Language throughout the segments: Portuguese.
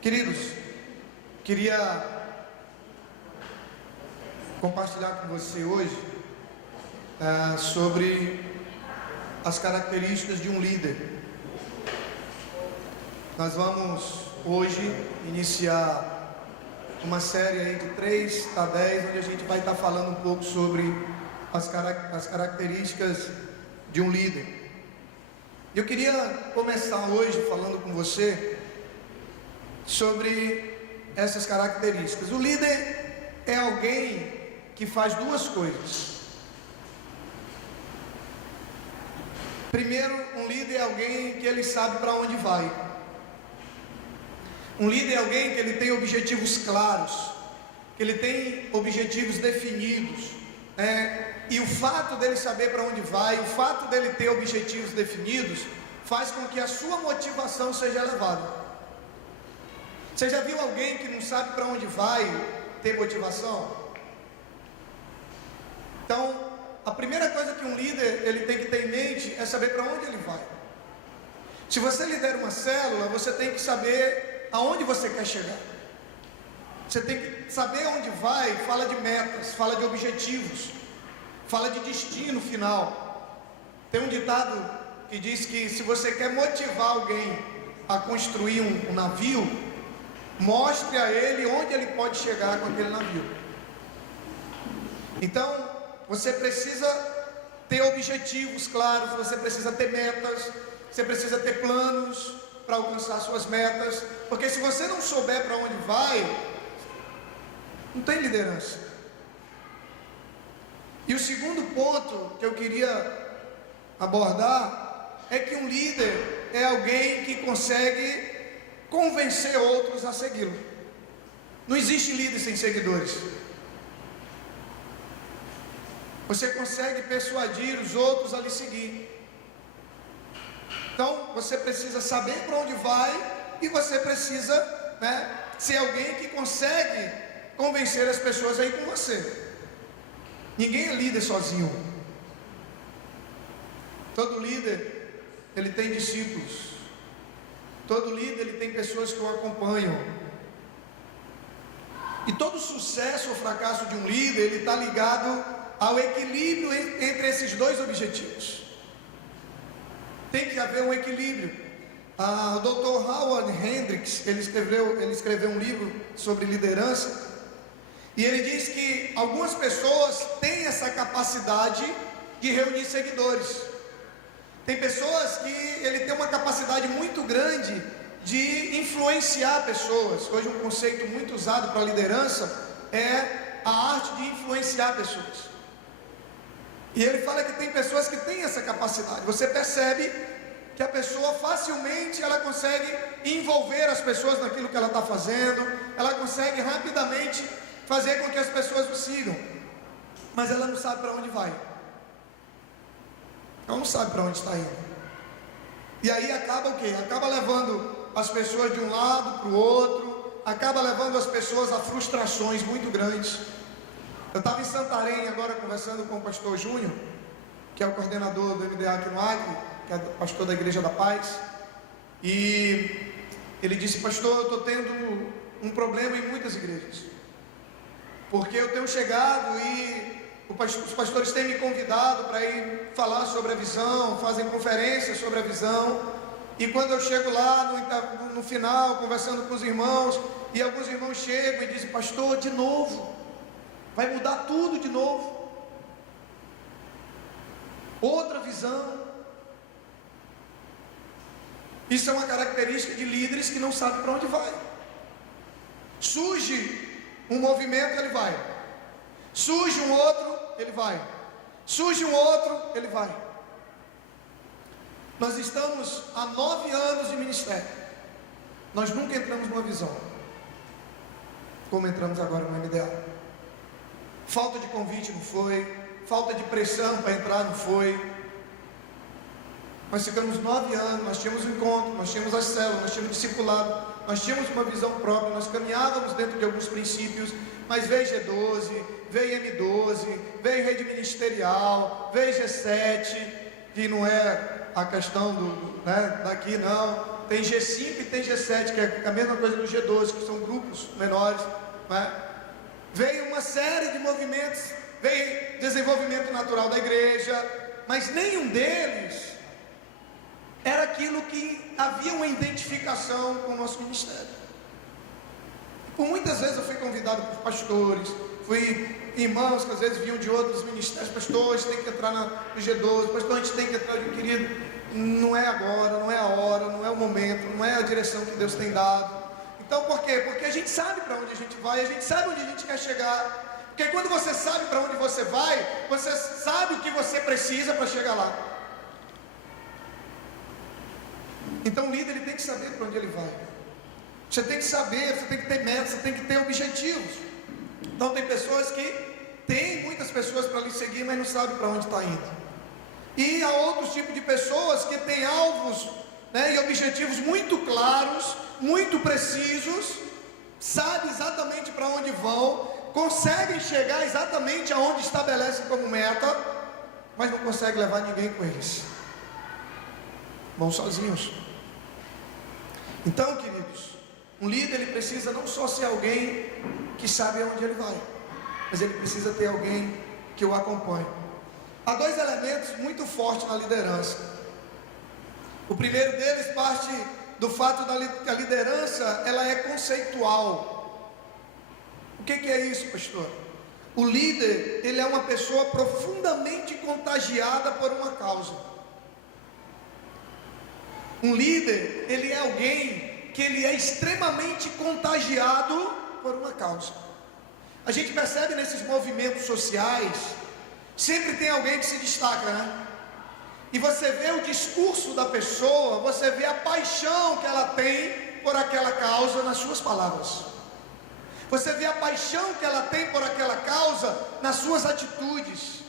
Queridos, queria compartilhar com você hoje sobre as características de um líder. Nós vamos hoje iniciar uma série aí de 3 a 10, onde a gente vai estar falando um pouco sobre as características de um líder. Eu queria começar hoje falando com você sobre essas características. O líder é alguém que faz duas coisas. Primeiro, um líder é alguém que ele sabe para onde vai. Um líder é alguém que ele tem objetivos claros, que ele tem objetivos definidos, e o fato dele saber para onde vai, o fato dele ter objetivos definidos, faz com que a sua motivação seja elevada. Você já viu alguém que não sabe para onde vai ter motivação? Então, a primeira coisa que um líder ele tem que ter em mente é saber para onde ele vai. Se você lidera uma célula, você tem que saber aonde você quer chegar. Você tem que saber aonde vai. Fala de metas, fala de objetivos, fala de destino final. Tem um ditado que diz que se você quer motivar alguém a construir um navio, mostre a ele onde ele pode chegar com aquele navio. Então, você precisa ter objetivos claros, você precisa ter metas, você precisa ter planos para alcançar suas metas, porque se você não souber para onde vai, não tem liderança. E o segundo ponto que eu queria abordar é que um líder é alguém que consegue convencer outros a segui-lo. Não existe líder sem seguidores. Você consegue persuadir os outros a lhe seguir. Então, você precisa saber para onde vai e você precisa, ser alguém que consegue convencer as pessoas a ir com você. Ninguém é líder sozinho. Todo líder, ele tem discípulos. Todo líder, ele tem pessoas que o acompanham. E todo sucesso ou fracasso de um líder, ele está ligado ao equilíbrio entre esses dois objetivos. Tem que haver um equilíbrio. O Dr. Howard Hendricks, ele escreveu um livro sobre liderança, e ele diz que algumas pessoas têm essa capacidade de reunir seguidores. Tem pessoas que ele tem uma capacidade muito grande de influenciar pessoas. Hoje um conceito muito usado para liderança é a arte de influenciar pessoas. E ele fala que tem pessoas que têm essa capacidade. Você percebe que a pessoa facilmente ela consegue envolver as pessoas naquilo que ela está fazendo, ela consegue rapidamente fazer com que as pessoas o sigam, mas ela não sabe para onde vai. Ela não sabe para onde está indo. E aí acaba o quê? Acaba levando as pessoas de um lado para o outro, acaba levando as pessoas a frustrações muito grandes. Eu estava em Santarém agora conversando com o pastor Júnior, que é o coordenador do MDA aqui no Acre, que é o pastor da Igreja da Paz, e ele disse: pastor, eu estou tendo um problema em muitas igrejas, porque eu tenho chegado e os pastores têm me convidado para ir falar sobre a visão, fazem conferências sobre a visão, e quando eu chego lá no final, conversando com os irmãos, e alguns irmãos chegam e dizem: pastor, de novo, vai mudar tudo de novo, outra visão. Isso é uma característica de líderes que não sabem para onde vai. Surge um movimento, ele vai. Surge um outro, ele vai. Surge um outro, ele vai. Nós estamos há 9 anos de ministério. Nós nunca entramos numa visão como entramos agora no MDA. Falta de convite não foi, falta de pressão para entrar não foi. Nós ficamos 9 anos, nós tínhamos um encontro, nós tínhamos as células, nós tínhamos discipulado, nós tínhamos uma visão própria, nós caminhávamos dentro de alguns princípios, mas veio G12, veio M12, veio rede ministerial, veio G7, que não é a questão daqui não, tem G5 e tem G7, que é a mesma coisa do G12, que são grupos menores, né? Veio uma série de movimentos, veio desenvolvimento natural da igreja, mas nenhum deles era aquilo que havia uma identificação com o nosso ministério. Por muitas vezes eu fui convidado por pastores, fui irmãos que às vezes vinham de outros ministérios, pastores, tem que entrar no G12, pastor, a gente tem que entrar, querido, não é agora, não é a hora, não é o momento, não é a direção que Deus tem dado. Então por quê? Porque a gente sabe para onde a gente vai, a gente sabe onde a gente quer chegar. Porque quando você sabe para onde você vai, você sabe o que você precisa para chegar lá. Então o líder ele tem que saber para onde ele vai. Você tem que saber, você tem que ter metas, você tem que ter objetivos. Então tem pessoas que tem muitas pessoas para lhe seguir, mas não sabem para onde está indo. E há outros tipos de pessoas que têm alvos, né, e objetivos muito claros, muito precisos, sabem exatamente para onde vão, conseguem chegar exatamente aonde estabelecem como meta, mas não conseguem levar ninguém com eles. Vão sozinhos. Então, queridos, um líder ele precisa não só ser alguém que sabe aonde ele vai, mas ele precisa ter alguém que o acompanhe. Há dois elementos muito fortes na liderança. O primeiro deles parte do fato da liderança, ela é conceitual. O que é isso, pastor? O líder, ele é uma pessoa profundamente contagiada por uma causa. Um líder, ele é alguém que ele é extremamente contagiado por uma causa. A gente percebe nesses movimentos sociais, sempre tem alguém que se destaca, né? E você vê o discurso da pessoa, você vê a paixão que ela tem por aquela causa nas suas palavras. Você vê a paixão que ela tem por aquela causa nas suas atitudes,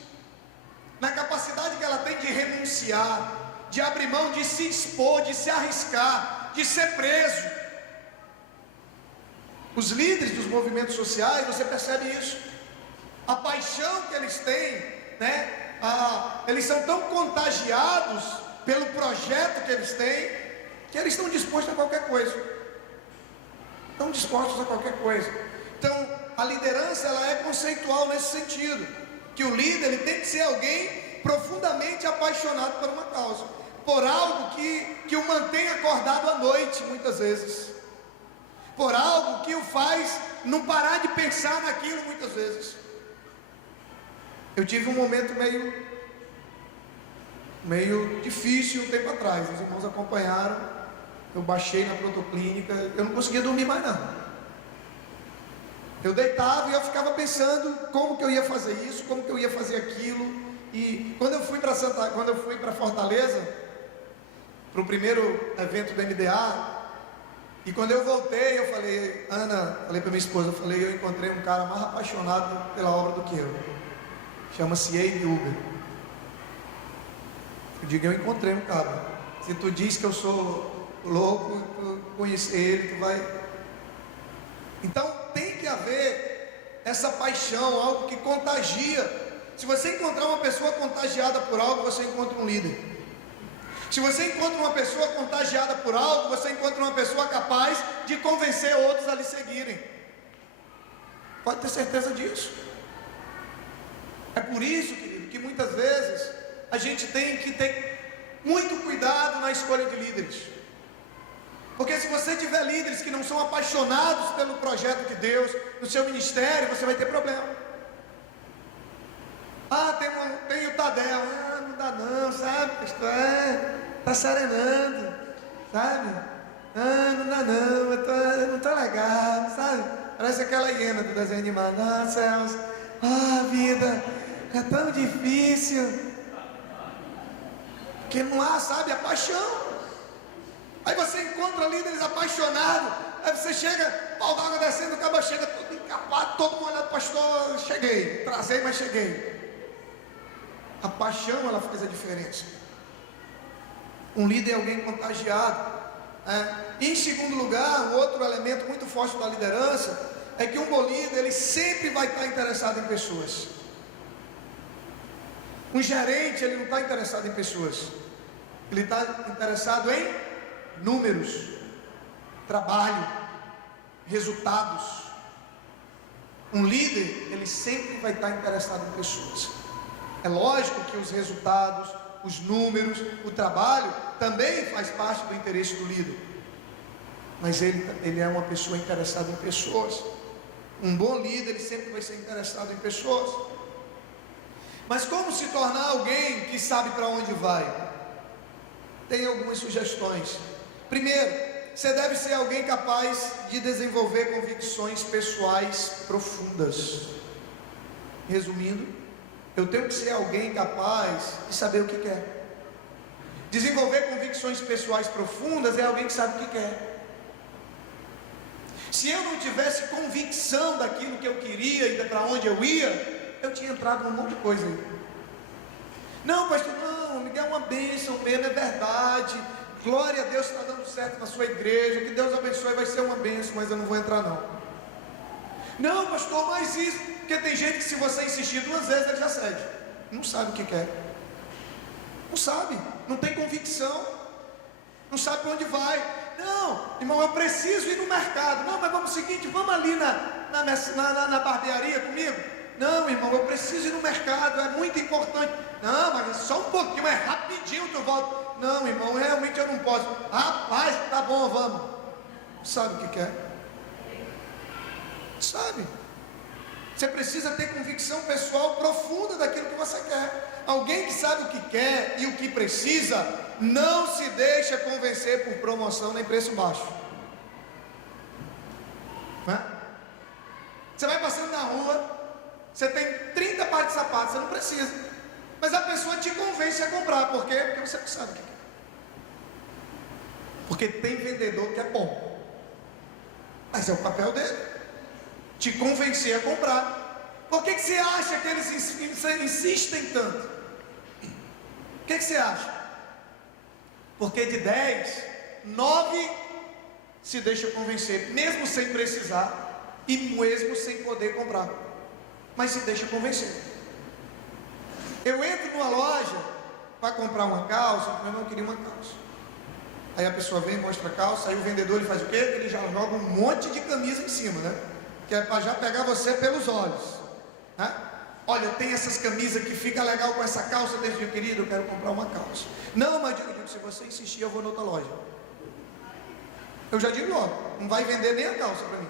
na capacidade que ela tem de renunciar, de abrir mão, de se expor, de se arriscar, de ser preso. Os líderes dos movimentos sociais, você percebe isso. A paixão que eles têm, né? Eles são tão contagiados pelo projeto que eles têm, que eles estão dispostos a qualquer coisa. Estão dispostos a qualquer coisa. Então, a liderança ela é conceitual nesse sentido, que o líder ele tem que ser alguém profundamente apaixonado por uma causa, por algo que o mantém acordado à noite, muitas vezes, por algo que o faz não parar de pensar naquilo, muitas vezes. Eu tive um momento meio difícil um tempo atrás. Os irmãos acompanharam. Eu baixei na protoclínica. Eu não conseguia dormir mais não. Eu deitava e eu ficava pensando como que eu ia fazer isso, como que eu ia fazer aquilo. E quando eu fui para Fortaleza, para o primeiro evento do MDA, e quando eu voltei, eu falei, Ana, falei para minha esposa, eu encontrei um cara mais apaixonado pela obra do que eu. Chama-se Abe Uber. Eu digo, eu encontrei um cara. Se tu diz que eu sou louco, tu conhecer ele, tu vai. Então tem que haver essa paixão, algo que contagia. Se você encontrar uma pessoa contagiada por algo, você encontra um líder. Se você encontra uma pessoa contagiada por algo, você encontra uma pessoa capaz de convencer outros a lhe seguirem. Pode ter certeza disso. É por isso, querido, que muitas vezes a gente tem que ter muito cuidado na escolha de líderes. Porque se você tiver líderes que não são apaixonados pelo projeto de Deus, no seu ministério, você vai ter problema. Tem o Tadel, não dá não, sabe, pastor, tá serenando, sabe, não dá não, eu não tô legal, sabe, parece aquela hiena do desenho animado, céus, vida, é tão difícil, porque não há, sabe, a paixão. Aí você encontra líderes apaixonados, aí você chega, pau d'água descendo, o cabo chega todo encapado, todo molhado, pastor, cheguei, trazei, mas cheguei. A paixão, ela faz a diferença. Um líder é alguém contagiado. E em segundo lugar, um outro elemento muito forte da liderança, é que um bom líder, ele sempre vai estar interessado em pessoas. Um gerente, ele não está interessado em pessoas, ele está interessado em números, trabalho, resultados. Um líder, ele sempre vai estar interessado em pessoas. É lógico que os resultados, os números, o trabalho também faz parte do interesse do líder, mas ele é uma pessoa interessada em pessoas. Um bom líder, ele sempre vai ser interessado em pessoas. Mas como se tornar alguém que sabe para onde vai? Tem algumas sugestões. Primeiro, você deve ser alguém capaz de desenvolver convicções pessoais profundas. Resumindo, eu tenho que ser alguém capaz de saber o que quer. Desenvolver convicções pessoais profundas é alguém que sabe o que quer. Se eu não tivesse convicção daquilo que eu queria e para onde eu ia, eu tinha entrado num monte de coisa aí. Não, pastor, não, me dá uma bênção mesmo, é verdade. Glória a Deus, está dando certo na sua igreja, que Deus abençoe, vai ser uma bênção, mas eu não vou entrar não. Não, pastor, mas isso, porque tem gente que se você insistir 2 vezes, ele já cede. Não sabe o que quer. Não sabe, não tem convicção, não sabe para onde vai. Não, irmão, eu preciso ir no mercado. Não, mas vamos o seguinte, vamos ali na barbearia comigo. Não, irmão, eu preciso ir no mercado, é muito importante. Não, mas só um pouquinho, é rapidinho que eu volto. Não, irmão, realmente eu não posso. Rapaz, tá bom, vamos. Sabe o que quer? Sabe? Você precisa ter convicção pessoal profunda daquilo que você quer. Alguém que sabe o que quer e o que precisa, não se deixa convencer por promoção nem preço baixo. Né? Você vai passando na rua, você tem 30 pares de sapatos, você não precisa, mas a pessoa te convence a comprar. Por quê? Porque você não sabe o que quer. Porque tem vendedor que é bom, mas é o papel dele te convencer a comprar. Por que você acha que eles insistem tanto? O que você acha? Porque de 10, 9 se deixa convencer, mesmo sem precisar e mesmo sem poder comprar, mas se deixa convencer. Eu entro numa loja para comprar uma calça, eu não queria uma calça. Aí a pessoa vem e mostra a calça, aí o vendedor ele faz o quê? Ele já joga um monte de camisa em cima, né? Que é para já pegar você pelos olhos, né? Olha, tem essas camisas que fica legal com essa calça desse dia, querido, eu quero comprar uma calça. Não, mas eu digo, se você insistir, eu vou noutra loja. Eu já digo logo, não vai vender nem a calça para mim.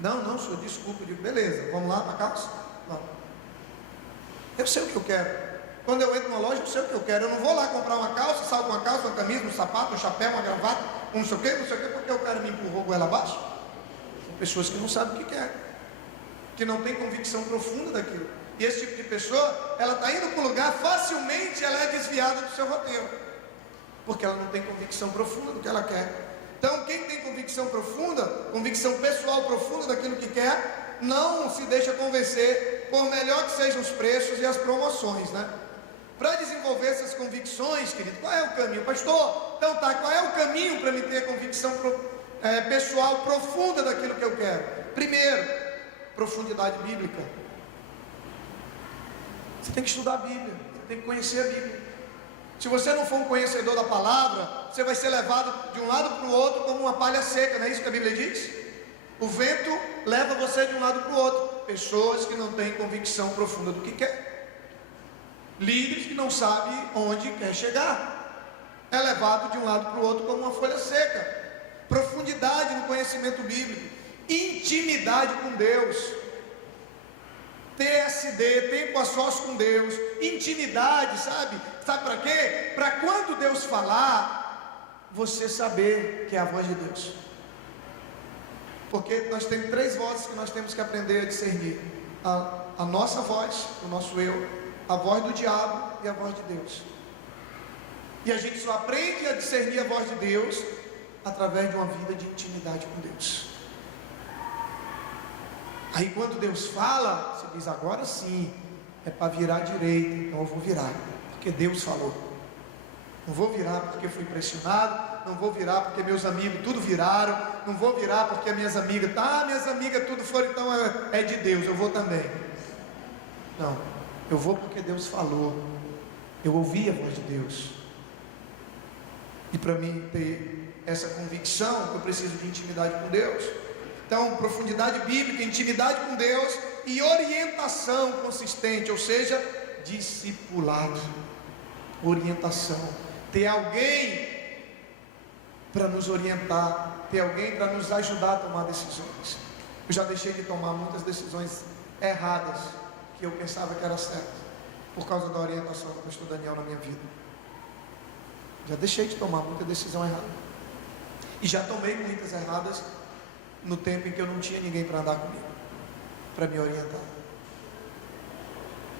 Não, senhor, desculpa. Eu digo, beleza, vamos lá para a calça? Vamos. Eu sei o que eu quero. Quando eu entro numa loja, eu sei o que eu quero. Eu não vou lá comprar uma calça, salgo uma calça, uma camisa, um sapato, um chapéu, uma gravata, um não sei o que, porque o cara me empurrou goela abaixo. São pessoas que não sabem o que querem, que não tem convicção profunda daquilo. E esse tipo de pessoa, ela está indo para um lugar, facilmente ela é desviada do seu roteiro, porque ela não tem convicção profunda do que ela quer. Então quem tem convicção profunda, convicção pessoal profunda daquilo que quer, não se deixa convencer, por melhor que sejam os preços e as promoções, né? Para desenvolver essas convicções, querido, qual é o caminho? Pastor, então tá, qual é o caminho para me ter convicção pessoal profunda daquilo que eu quero? Primeiro, profundidade bíblica. Você tem que estudar a Bíblia, você tem que conhecer a Bíblia. Se você não for um conhecedor da palavra, você vai ser levado de um lado para o outro como uma palha seca, não é isso que a Bíblia diz? O vento leva você de um lado para o outro. Pessoas que não têm convicção profunda do que quer. Líderes que não sabem onde quer chegar. É levado de um lado para o outro como uma folha seca. Profundidade no conhecimento bíblico. Intimidade com Deus. TSD, tempo a sós com Deus. Intimidade, sabe? Sabe para quê? Para quando Deus falar, você saber que é a voz de Deus. Porque nós temos 3 vozes que nós temos que aprender a discernir: a nossa voz, o nosso eu, a voz do diabo e a voz de Deus. E a gente só aprende a discernir a voz de Deus através de uma vida de intimidade com Deus. Aí quando Deus fala, você diz, agora sim, é para virar à direita, então eu vou virar, porque Deus falou. Não vou virar porque fui pressionado, não vou virar porque meus amigos tudo viraram, não vou virar porque minhas amigas, minhas amigas tudo foram, então é de Deus, eu vou também. Não, eu vou porque Deus falou, eu ouvi a voz de Deus. E para mim ter essa convicção, eu preciso de intimidade com Deus. Então, profundidade bíblica, intimidade com Deus e orientação consistente, ou seja, discipulado, orientação, ter alguém para nos orientar, ter alguém para nos ajudar a tomar decisões. Eu já deixei de tomar muitas decisões erradas, que eu pensava que era certo, por causa da orientação do pastor Daniel na minha vida. Já deixei de tomar muita decisão errada, e já tomei muitas erradas no tempo em que eu não tinha ninguém para andar comigo, para me orientar.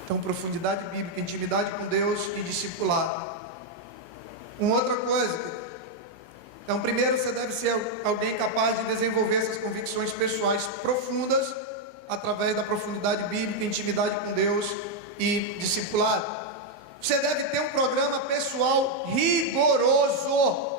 Então, profundidade bíblica, intimidade com Deus e discipulado. Uma outra coisa, então, primeiro você deve ser alguém capaz de desenvolver essas convicções pessoais profundas, através da profundidade bíblica, intimidade com Deus e discipulado. Você deve ter um programa pessoal rigoroso.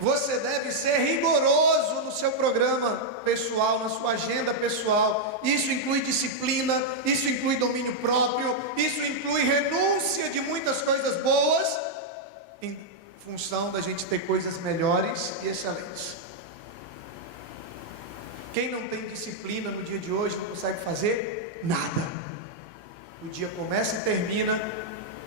Você deve ser rigoroso no seu programa pessoal, na sua agenda pessoal. Isso inclui disciplina, isso inclui domínio próprio, isso inclui renúncia de muitas coisas boas, em função da gente ter coisas melhores e excelentes. Quem não tem disciplina no dia de hoje não consegue fazer nada. O dia começa e termina,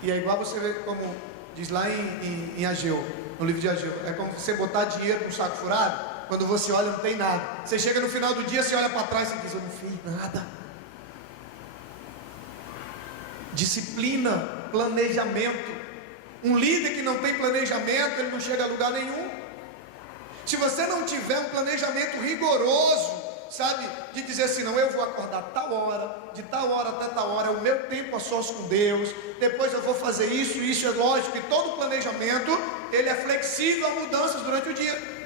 e é igual você vê, como diz lá em Ageu, no livro de Ageu, é como você botar dinheiro num saco furado. Quando você olha, não tem nada. Você chega no final do dia, você olha para trás e diz: eu não fiz nada. Disciplina, planejamento. Um líder que não tem planejamento, ele não chega a lugar nenhum. Se você não tiver um planejamento rigoroso, sabe, de dizer assim: não, eu vou acordar tal hora, de tal hora até tal hora, é o meu tempo a sós com Deus, depois eu vou fazer isso é lógico, e todo planejamento, ele é flexível a mudanças durante o dia.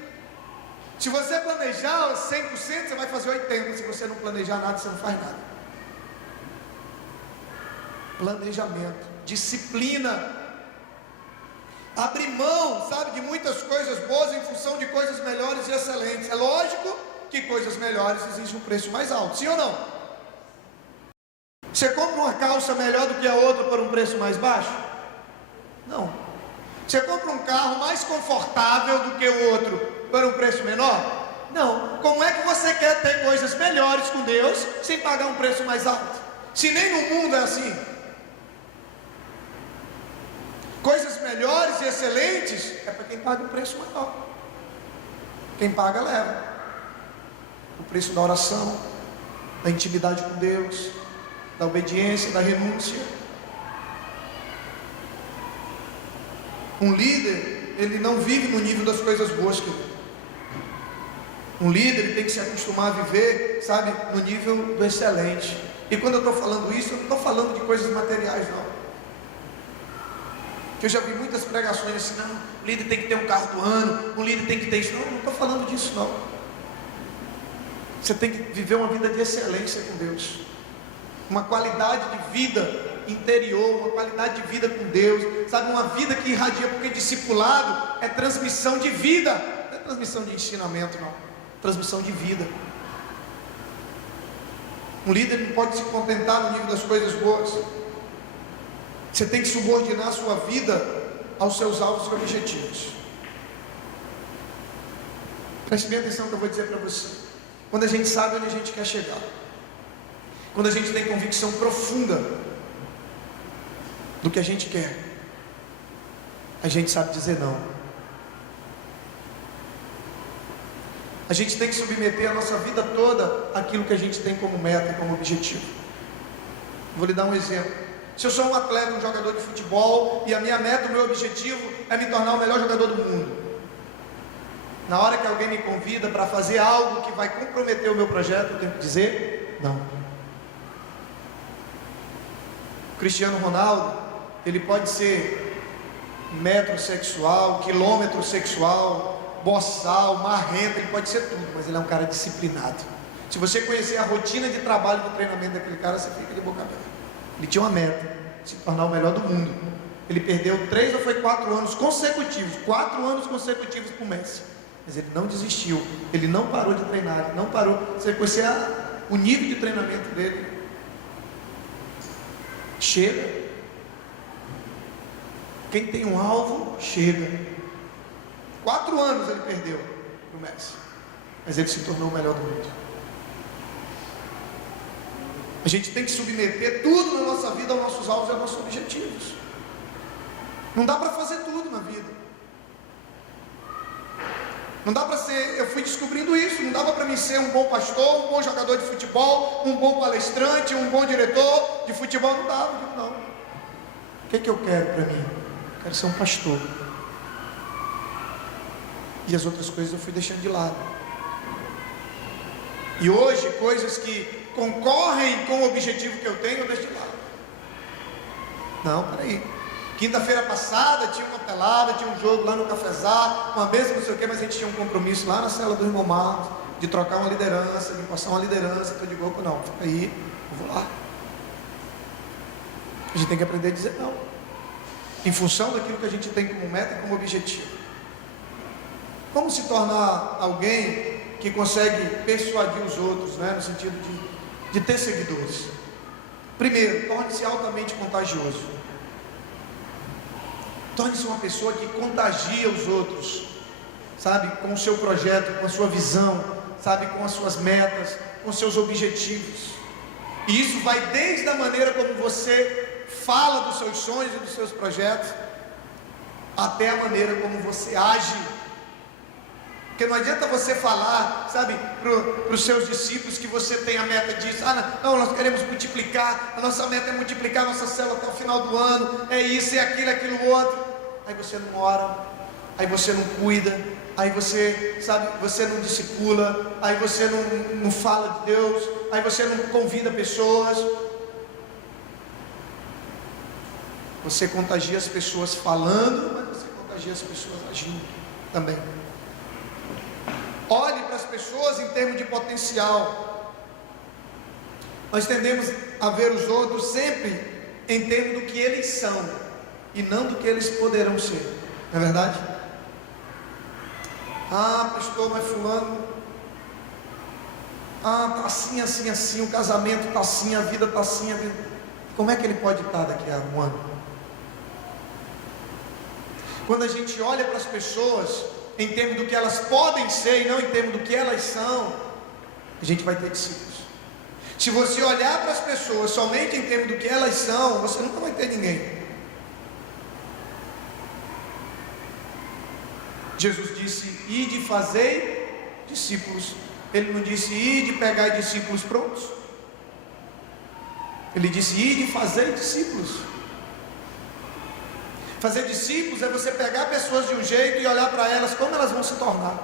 Se você planejar 100%, você vai fazer 80%, se você não planejar nada, você não faz nada. Planejamento, disciplina, abrir mão, sabe, de muitas coisas boas em função de coisas melhores e excelentes. É lógico que coisas melhores exigem um preço mais alto, sim ou não? Você compra uma calça melhor do que a outra por um preço mais baixo? Não. Você compra um carro mais confortável do que o outro por um preço menor? Não. Como é que você quer ter coisas melhores com Deus sem pagar um preço mais alto? Se nem no mundo é assim. Coisas melhores e excelentes é para quem paga um preço maior. Quem paga leva. O preço da oração, da intimidade com Deus, da obediência, da renúncia. Um líder, ele não vive no nível das coisas boas que ele. Um líder, ele tem que se acostumar a viver, sabe, no nível do excelente. E quando eu estou falando isso, eu não estou falando de coisas materiais, não. Que eu já vi muitas pregações assim: não, o líder tem que ter um carro do ano, o líder tem que ter isso. Não, não estou falando disso, não. Você tem que viver uma vida de excelência com Deus, uma qualidade de vida interior, uma qualidade de vida com Deus, sabe, uma vida que irradia, porque discipulado é transmissão de vida, não é transmissão de ensinamento, não, transmissão de vida. Um líder não pode se contentar no nível das coisas boas. Você tem que subordinar a sua vida aos seus alvos e objetivos. Preste bem atenção no que eu vou dizer para você. Quando a gente sabe onde a gente quer chegar, quando a gente tem convicção profunda do que a gente quer, a gente sabe dizer não. A gente tem que submeter a nossa vida toda àquilo que a gente tem como meta, como objetivo. Vou lhe dar um exemplo. Se eu sou um atleta, um jogador de futebol, e a minha meta, o meu objetivo é me tornar o melhor jogador do mundo, na hora que alguém me convida para fazer algo que vai comprometer o meu projeto, eu tenho que dizer não. O Cristiano Ronaldo, ele pode ser metrosexual, quilômetro sexual, boçal, marrento, ele pode ser tudo, mas ele é um cara disciplinado. Se você conhecer a rotina de trabalho do treinamento daquele cara, você fica de boca aberta. Ele tinha uma meta, se tornar o melhor do mundo. Ele perdeu 3 ou foi 4 anos consecutivos, 4 anos consecutivos para o Messi, mas ele não desistiu, ele não parou de treinar, ele não parou. Você conhecer o nível de treinamento dele, chega. Quem tem um alvo, chega. 4 anos ele perdeu para o Messi, mas ele se tornou o melhor do mundo. A gente tem que submeter tudo na nossa vida aos nossos alvos e aos nossos objetivos. Não dá para fazer tudo na vida. Não dá para ser, eu fui descobrindo isso, não dava para mim ser um bom pastor, um bom jogador de futebol, um bom palestrante, um bom diretor de futebol, não dava, eu digo, não. O que eu quero para mim? Eu quero ser um pastor. E as outras coisas eu fui deixando de lado. E hoje, coisas que concorrem com o objetivo que eu tenho, eu deixo de lado. Não, peraí. Quinta-feira passada tinha uma pelada, tinha um jogo lá no Cafezar, uma bênção, não sei o que, mas a gente tinha um compromisso lá na cela do irmão Marcos, de trocar uma liderança, de passar uma liderança. Estou de boca, não, fica aí, eu vou lá. A gente tem que aprender a dizer não, em função daquilo que a gente tem como meta e como objetivo. Como se tornar alguém que consegue persuadir os outros, né, no sentido de ter seguidores? Primeiro, torne-se altamente contagioso. Torne-se uma pessoa que contagia os outros, sabe, com o seu projeto, com a sua visão, sabe, com as suas metas, com os seus objetivos. E isso vai desde a maneira como você fala dos seus sonhos e dos seus projetos, até a maneira como você age. Porque não adianta você falar, sabe, para os seus discípulos que você tem a meta disso. Não, nós queremos multiplicar, a nossa meta é multiplicar a nossa célula até o final do ano, é isso, é aquilo outro. Aí você não ora, aí você não cuida, aí você, sabe, você não discipula, aí você não fala de Deus, aí você não convida pessoas. Você contagia as pessoas falando, mas você contagia as pessoas agindo também. Olhe para as pessoas em termos de potencial. Nós tendemos a ver os outros sempre em termos do que eles são e não do que eles poderão ser. Não é verdade? Pastor, mas fulano tá assim, assim, assim, o casamento tá assim, a vida tá assim, a vida... Como é que ele pode estar daqui a um ano? Quando a gente olha para as pessoas em termos do que elas podem ser e não em termos do que elas são, a gente vai ter discípulos. Se você olhar para as pessoas somente em termos do que elas são, você nunca vai ter ninguém. Jesus disse: ide e fazei discípulos. Ele não disse: ide e pegai discípulos prontos. Ele disse: ide e fazei discípulos. Fazer discípulos é você pegar pessoas de um jeito e olhar para elas como elas vão se tornar.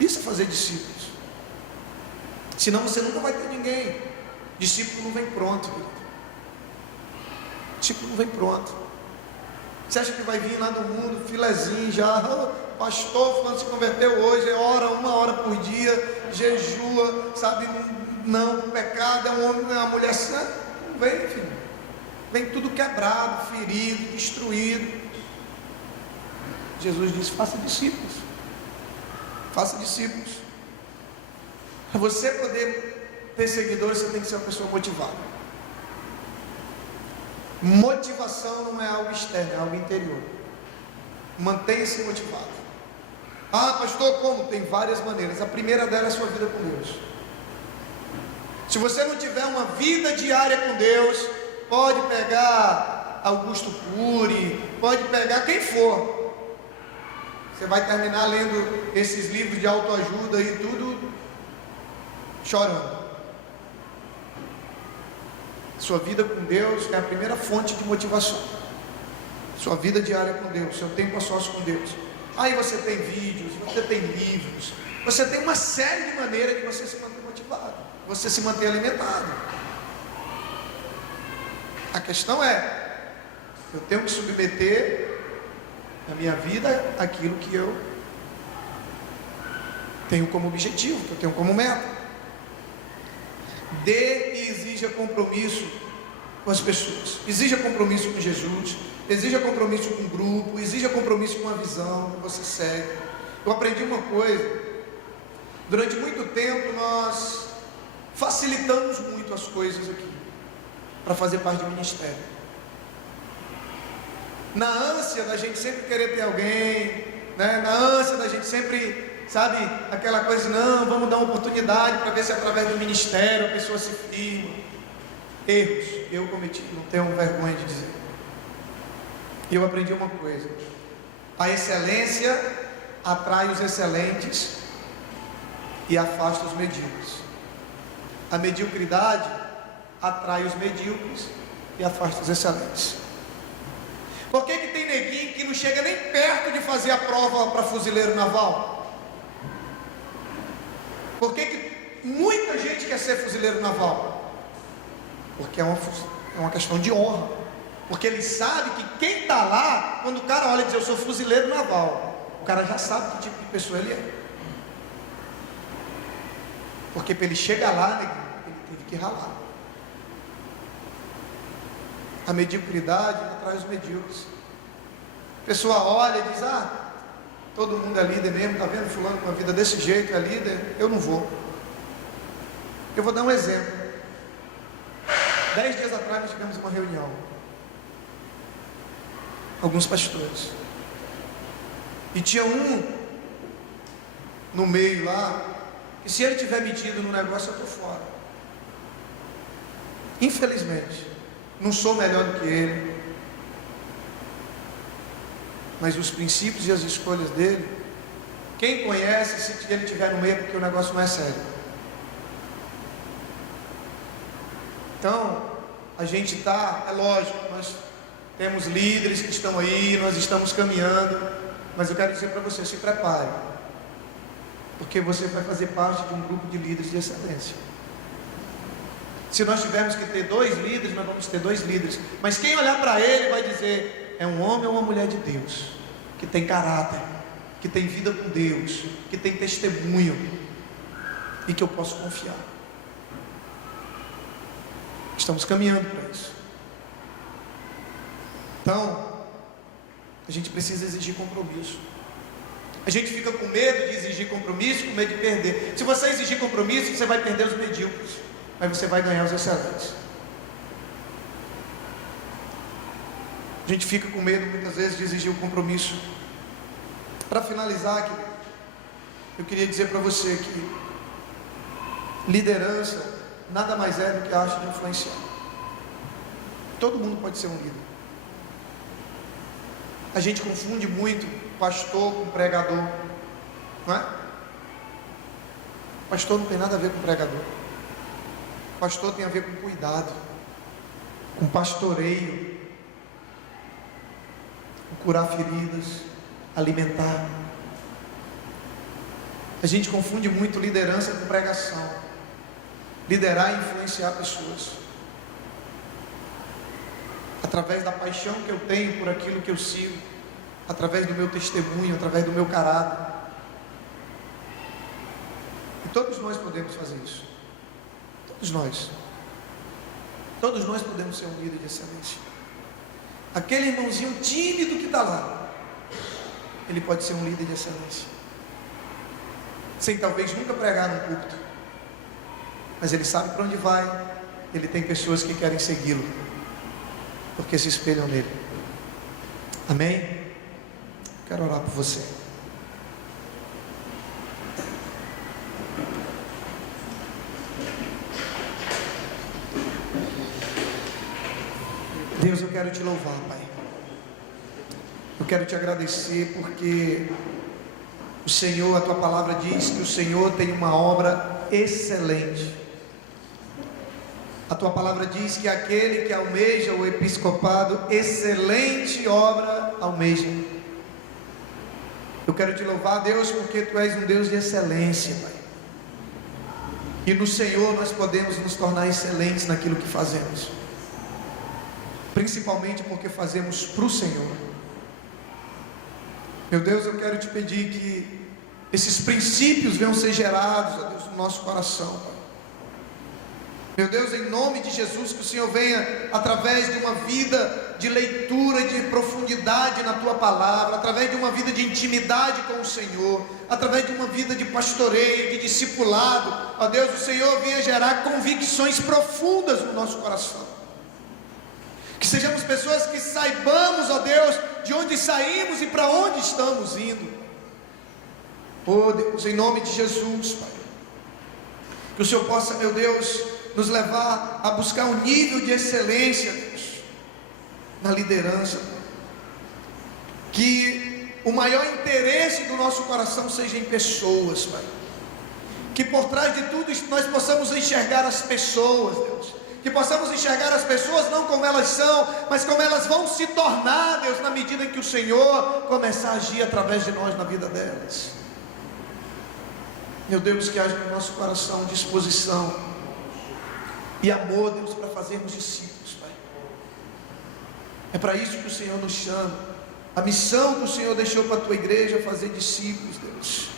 Isso é fazer discípulos. Senão você nunca vai ter ninguém. Discípulo não vem pronto, querido. Discípulo não vem pronto. Você acha que vai vir lá do mundo, filezinho já, pastor, fulano se converteu hoje, ora 1 hora por dia, jejua, sabe, não, pecado, é um homem, é uma mulher santa. Não vem, filho. Vem tudo quebrado, ferido, destruído. Jesus disse: faça discípulos. Faça discípulos. Para você poder ter seguidores, você tem que ser uma pessoa motivada. Motivação não é algo externo, é algo interior. Mantenha-se motivado. Pastor, como? Tem várias maneiras. A primeira delas é a sua vida com Deus. Se você não tiver uma vida diária com Deus, pode pegar Augusto Cury, pode pegar quem for, você vai terminar lendo esses livros de autoajuda e tudo chorando. Sua vida com Deus é a primeira fonte de motivação. Sua vida diária com Deus, seu tempo a sós com Deus. Aí você tem vídeos, você tem livros, você tem uma série de maneiras de você se manter motivado, você se manter alimentado. A questão é, eu tenho que submeter a minha vida àquilo que eu tenho como objetivo, que eu tenho como meta. Dê e exija compromisso com as pessoas. Exija compromisso com Jesus, exija compromisso com o grupo, exija compromisso com a visão que você segue. Eu aprendi uma coisa: durante muito tempo nós facilitamos muito as coisas aqui para fazer parte do ministério. na ânsia da gente sempre querer ter alguém, né? Na ânsia da gente sempre, sabe, aquela coisa, não, vamos dar uma oportunidade para ver se através do ministério a pessoa se firma. Erros, eu cometi, não tenho vergonha de dizer. E eu aprendi uma coisa: a excelência atrai os excelentes e afasta os medíocres. A mediocridade atrai os medíocres e afasta os excelentes. Por que tem neguinho que não chega nem perto de fazer a prova para fuzileiro naval? Por que muita gente quer ser fuzileiro naval? Porque é uma questão de honra. Porque ele sabe que quem está lá, quando o cara olha e diz, eu sou fuzileiro naval, o cara já sabe que tipo de pessoa ele é. Porque para ele chegar lá, ele teve que ralar. A mediocridade atrai os medíocres. A pessoa olha e diz, todo mundo é líder mesmo, está vendo fulano com uma vida desse jeito, é líder, eu não vou. Eu vou dar um exemplo. 10 dias atrás nós tivemos uma reunião, alguns pastores, e tinha um no meio lá, que se ele tiver metido no negócio eu estou fora. Infelizmente, não sou melhor do que ele, mas os princípios e as escolhas dele, quem conhece, se ele estiver no meio, é porque o negócio não é sério. Então, a gente está, é lógico, nós temos líderes que estão aí, nós estamos caminhando, mas eu quero dizer para você, se prepare, porque você vai fazer parte de um grupo de líderes de excelência. Se nós tivermos que ter 2 líderes, nós vamos ter 2 líderes, mas quem olhar para ele vai dizer, é um homem ou uma mulher de Deus, que tem caráter, que tem vida com Deus, que tem testemunho, e que eu posso confiar. Estamos caminhando para isso. Então, a gente precisa exigir compromisso. A gente fica com medo de exigir compromisso, com medo de perder. Se você exigir compromisso, você vai perder os medíocres, mas você vai ganhar os excelentes. A gente fica com medo muitas vezes de exigir o compromisso. Para finalizar, eu queria dizer para você que liderança nada mais é do que a arte de influenciar. Todo mundo pode ser um líder. A gente confunde muito pastor com pregador, não é? Pastor não tem nada a ver com pregador. Pastor tem a ver com cuidado, com pastoreio, com curar feridas, alimentar. A gente confunde muito liderança com pregação. Liderar e influenciar pessoas através da paixão que eu tenho por aquilo que eu sigo, através do meu testemunho, através do meu caráter. E todos nós podemos fazer isso. Todos nós podemos ser um líder de excelência. Aquele irmãozinho tímido que está lá, ele pode ser um líder de excelência, sem talvez nunca pregar num púlpito, mas ele sabe para onde vai, ele tem pessoas que querem segui-lo, porque se espelham nele. Amém? Quero orar por você. Deus, eu quero te louvar, Pai. Eu quero te agradecer porque o Senhor, a tua palavra diz que o Senhor tem uma obra excelente. A tua palavra diz que aquele que almeja o episcopado, excelente obra almeja. Eu quero te louvar, Deus, porque tu és um Deus de excelência, Pai. E no Senhor nós podemos nos tornar excelentes naquilo que fazemos, principalmente porque fazemos para o Senhor. Meu Deus, eu quero te pedir que esses princípios venham ser gerados, ó Deus, no nosso coração, Pai. Meu Deus, em nome de Jesus, que o Senhor venha, através de uma vida de leitura, de profundidade na Tua Palavra, através de uma vida de intimidade com o Senhor, através de uma vida de pastoreio, de discipulado, ó Deus, o Senhor venha gerar convicções profundas no nosso coração, que sejamos pessoas que saibamos, ó Deus, de onde saímos e para onde estamos indo. Oh Deus, em nome de Jesus, Pai, que o Senhor possa, meu Deus, nos levar a buscar um nível de excelência, Deus, na liderança, que o maior interesse do nosso coração seja em pessoas, Pai, que por trás de tudo isso nós possamos enxergar as pessoas, Deus, que possamos enxergar as pessoas não como elas são, mas como elas vão se tornar, Deus, na medida em que o Senhor começar a agir através de nós na vida delas. Meu Deus, que haja no nosso coração disposição e amor, Deus, para fazermos discípulos, Pai. É para isso que o Senhor nos chama. A missão que o Senhor deixou para a tua igreja é fazer discípulos, Deus,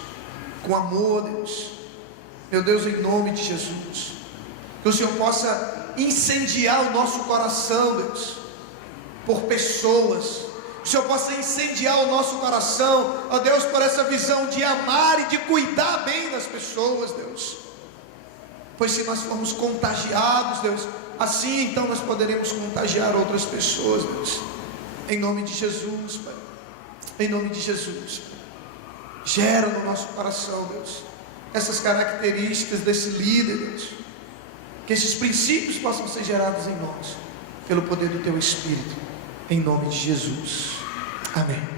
com amor, Deus. Meu Deus, em nome de Jesus, que o Senhor possa incendiar o nosso coração, Deus, por pessoas. Que o Senhor possa incendiar o nosso coração, ó Deus, por essa visão de amar e de cuidar bem das pessoas, Deus. Pois se nós formos contagiados, Deus, assim então nós poderemos contagiar outras pessoas, Deus. Em nome de Jesus, Pai. Em nome de Jesus, Pai. Gera no nosso coração, Deus, essas características desse líder, Deus. Que esses princípios possam ser gerados em nós, pelo poder do Teu Espírito. Em nome de Jesus. Amém.